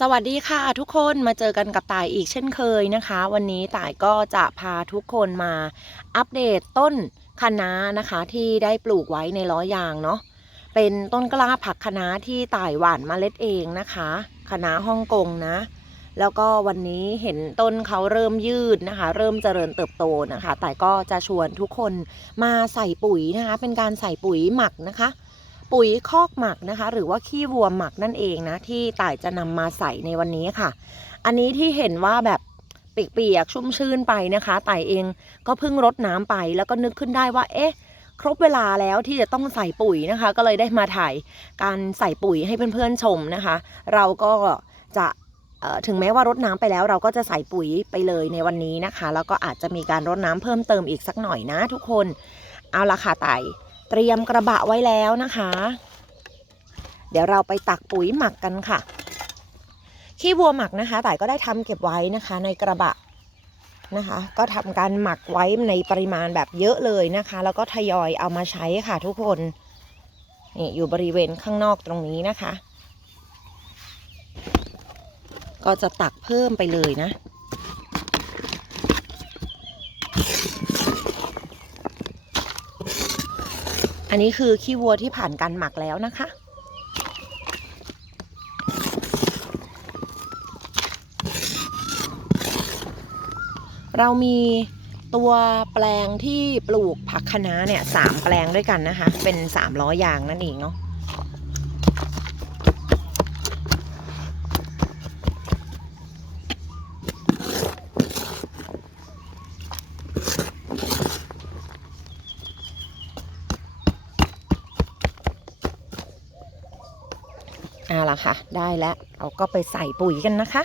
สวัสดีค่ะทุกคนมาเจอกันกับต่ายอีกเช่นเคยนะคะ วันนี้ต่ายก็จะพาทุกคนมาอัปเดตต้นคะน้านะคะที่ได้ปลูกไว้ในล้อยางเนาะเป็นต้นกล้าผักคะน้าที่ต่ายหว่านเมล็ดเองนะคะคะน้าฮ่องกงนะ แล้วก็วันนี้เห็นต้นเขาเริ่มยืดนะคะ เริ่มเจริญเติบโตนะคะต่ายก็จะชวนทุกคนมาใส่ปุ๋ยนะคะ เป็นการใส่ปุ๋ยหมักนะคะ ปุ๋ยคอกหมักนะคะ หรือว่าขี้วัวหมักนั่นเองนะที่ต่ายจะนำมาใส่ในวันนี้ค่ะ อันนี้ที่เห็นว่าแบบเปียกๆชุ่มชื่นไปนะคะต่ายเองก็เพิ่งรดน้ำไปแล้วก็นึกขึ้นได้ว่า เอ๊ะ ครบเวลาแล้วที่จะต้องใส่ปุ๋ยนะคะ ก็เลยได้มาถ่ายการใส่ปุ๋ยให้เพื่อนๆชมนะคะ เราก็จะถึงแม้ว่ารดน้ำไปแล้วเราก็จะใส่ปุ๋ยไปเลยในวันนี้นะคะ แล้วก็อาจจะมีการรดน้ำเพิ่มเติมอีกสักหน่อยนะทุกคนเอาละค่ะไต่ เตรียมกระบะไว้แล้วนะคะ เดี๋ยวเราไปตักปุ๋ยหมักกันค่ะ ขี้วัวหมักนะคะแต่ก็ได้ทำเก็บไว้นะคะ ในกระบะนะคะ ก็ทำการหมักไว้ในปริมาณแบบเยอะเลยนะคะ แล้วก็ทยอยเอามาใช้ค่ะทุกคนนี่อยู่บริเวณข้างนอกตรงนี้นะคะ ก็จะตักเพิ่มไปเลยนะ อันนี้คือขี้วัวที่ผ่านการหมักแล้วนะคะ เรามีตัวแปลงที่ปลูกผักคะน้าเนี่ยสามแปลงด้วยกันนะคะ เป็นสามล้อยางนั่นเองเนาะ ค่ะ ได้แล้วเราก็ไปใส่ปุ๋ยกันนะคะ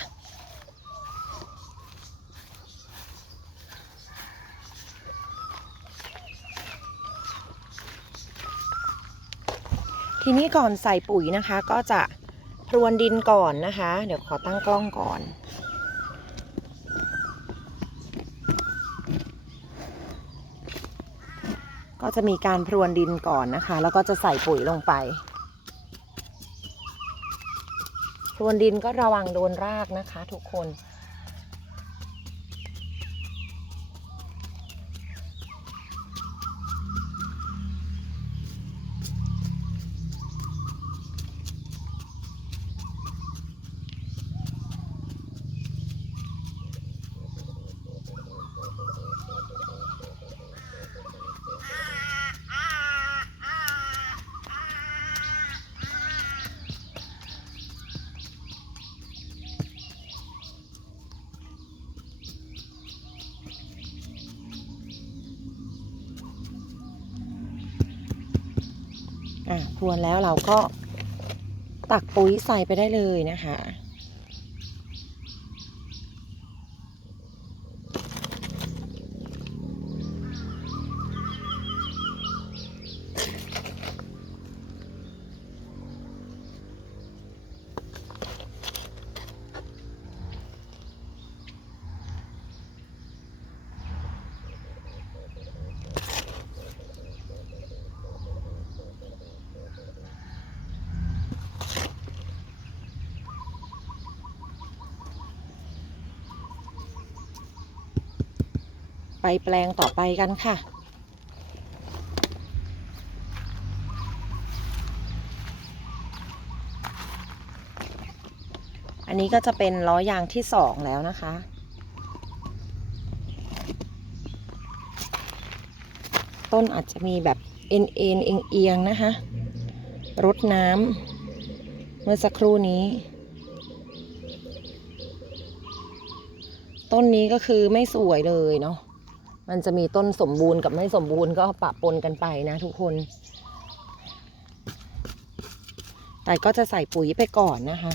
ทีนี้ก่อนใส่ปุ๋ยนะคะ ก็จะพรวนดินก่อนนะคะ เดี๋ยวขอตั้งกล้องก่อนก็จะมีการพรวนดินก่อนนะคะ แล้วก็จะใส่ปุ๋ยลงไป ครวนดินก็ระวังโดนรากนะคะ ทุกคน อะพรวนแล้วเราก็ตักปุ๋ยใส่ไปได้เลยนะคะ ไปแปลงต่อไปกันค่ะ อันนี้ก็จะเป็นล้อยางที่สองแล้วนะคะ ต้นอาจจะมีแบบเอ็นเอ็นเอียงเอียงนะคะ รดน้ำ มื่อสักครู่นี้ ต้นนี้ก็คือไม่สวยเลยเนาะมันจะมีต้นสมบูรณ์กับไม่สมบูรณ์ก็ปะปนกันไปนะทุกคน แต่ก็จะใส่ปุ๋ยไปก่อนนะคะ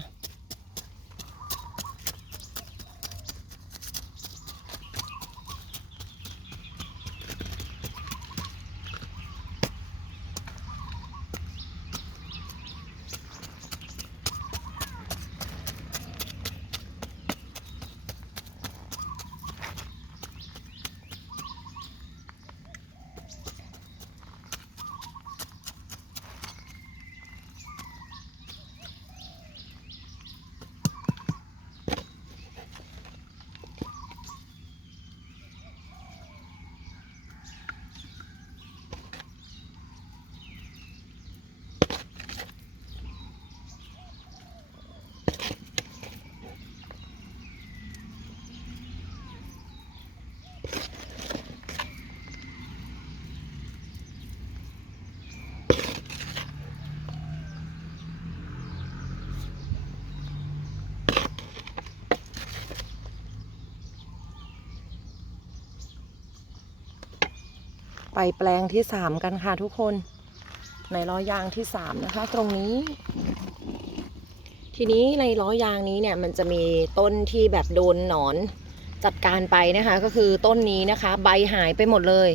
แปลงที่สามกันค่ะทุกคนในล้อยางที่สามนะคะ ตรงนี้ ทีนี้ในล้อยางนี้เนี่ยมันจะมีต้นที่แบบโดนหนอนจัดการไปนะคะ ก็คือต้นนี้นะคะ ใบหายไปหมดเลย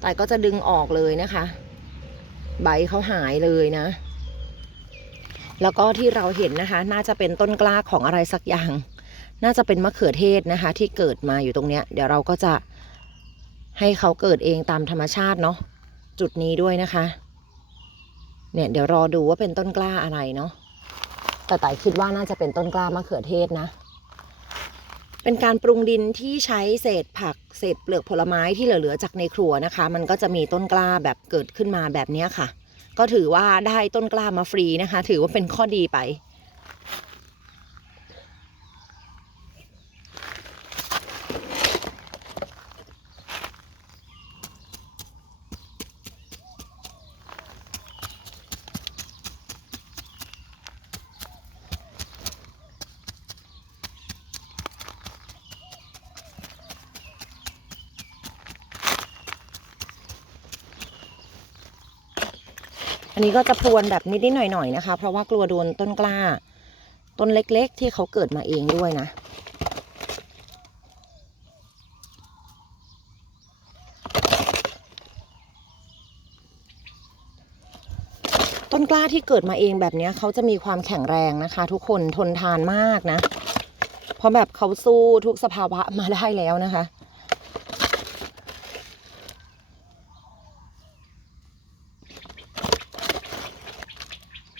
แต่ก็จะดึงออกเลยนะคะ ใบเขาหายเลยนะ แล้วก็ที่เราเห็นนะคะ น่าจะเป็นต้นกล้าของอะไรสักอย่าง น่าจะเป็นมะเขือเทศนะคะ ที่เกิดมาอยู่ตรงเนี้ย เดี๋ยวเราก็จะ ให้เขาเกิดเองตามธรรมชาติเนาะจุดนี้ด้วยนะคะ เนี่ยเดี๋ยวรอดูว่าเป็นต้นกล้าอะไรเนาะแต่ไต่คิดว่าน่าจะเป็นต้นกล้ามะเขือเทศนะ เป็นการปรุงดินที่ใช้เศษผักเศษเปลือกผลไม้ที่เหลือๆจากในครัวนะคะ มันก็จะมีต้นกล้าแบบเกิดขึ้นมาแบบนี้ค่ะ ก็ถือว่าได้ต้นกล้ามาฟรีนะคะ ถือว่าเป็นข้อดีไป อันนี้ก็จะพรวนแบบนิดๆหน่อยๆนะคะ เพราะว่ากลัวโดนต้นกล้า ต้นเล็กๆ ที่เขาเกิดมาเองด้วยนะ ต้นกล้าที่เกิดมาเองแบบนี้เขาจะมีความแข็งแรงนะคะ ทุกคนทนทานมากนะ เพราะแบบเขาสู้ทุกสภาวะมาได้แล้วนะคะ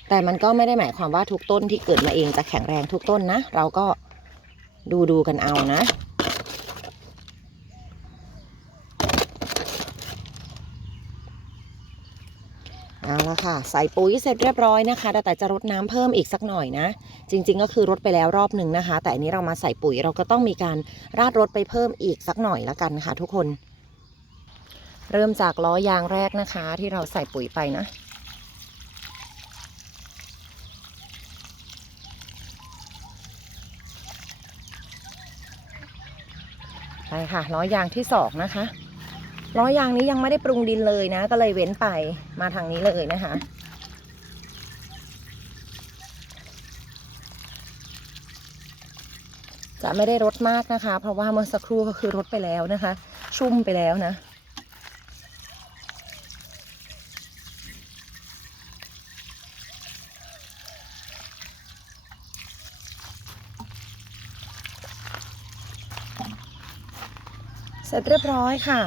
แต่มันก็ไม่ได้หมายความว่าทุกต้นที่เกิดมาเองจะแข็งแรงทุกต้นนะ เราก็ดูดูกันเอานะ เอาละค่ะ ใส่ปุ๋ยเสร็จเรียบร้อยนะคะแต่จะรดน้ำเพิ่มอีกสักหน่อยนะ จริง ๆ ก็คือรดไปแล้วรอบหนึ่งนะคะ แต่อันนี้เรามาใส่ปุ๋ยเราก็ต้องมีการราดรดไปเพิ่มอีกสักหน่อยละกันค่ะทุกคน เริ่มจากล้อยางแรกนะคะ ที่เราใส่ปุ๋ยไปนะ ค่ะล้อยางที่สองนะคะล้อยางนี้ยังไม่ได้ปรุงดินเลยนะ ก็เลยเว้นไปมาทางนี้เลยนะคะ จะไม่ได้รดมากนะคะ เพราะว่าเมื่อสักครู่ก็คือรดไปแล้วนะคะ ชุ่มไปแล้วนะ เสร็จเรียบร้อยค่ะ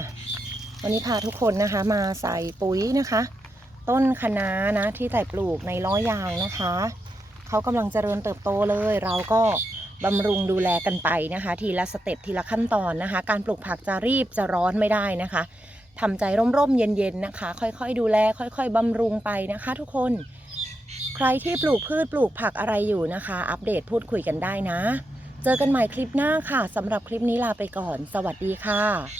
วันนี้พาทุกคนนะคะมาใส่ปุ๋ยนะคะ ต้นคะน้านะที่ใส่ปลูกในล้อยางนะคะเขากำลังเจริญเติบโตเลย เราก็บำรุงดูแลกันไปนะคะ ทีละสเต็ปทีละขั้นตอนนะคะ การปลูกผักจะรีบจะร้อนไม่ได้นะคะทำใจร่มๆเย็นๆนะคะ ค่อยๆ ดูแล ค่อย ๆบำรุงไปนะคะ ทุกคน ใครที่ปลูกพืชปลูกผักอะไรอยู่นะคะ อัปเดตพูดคุยกันได้นะ เจอกันใหม่คลิปหน้าค่ะสำหรับคลิปนี้ลาไปก่อน สวัสดีค่ะ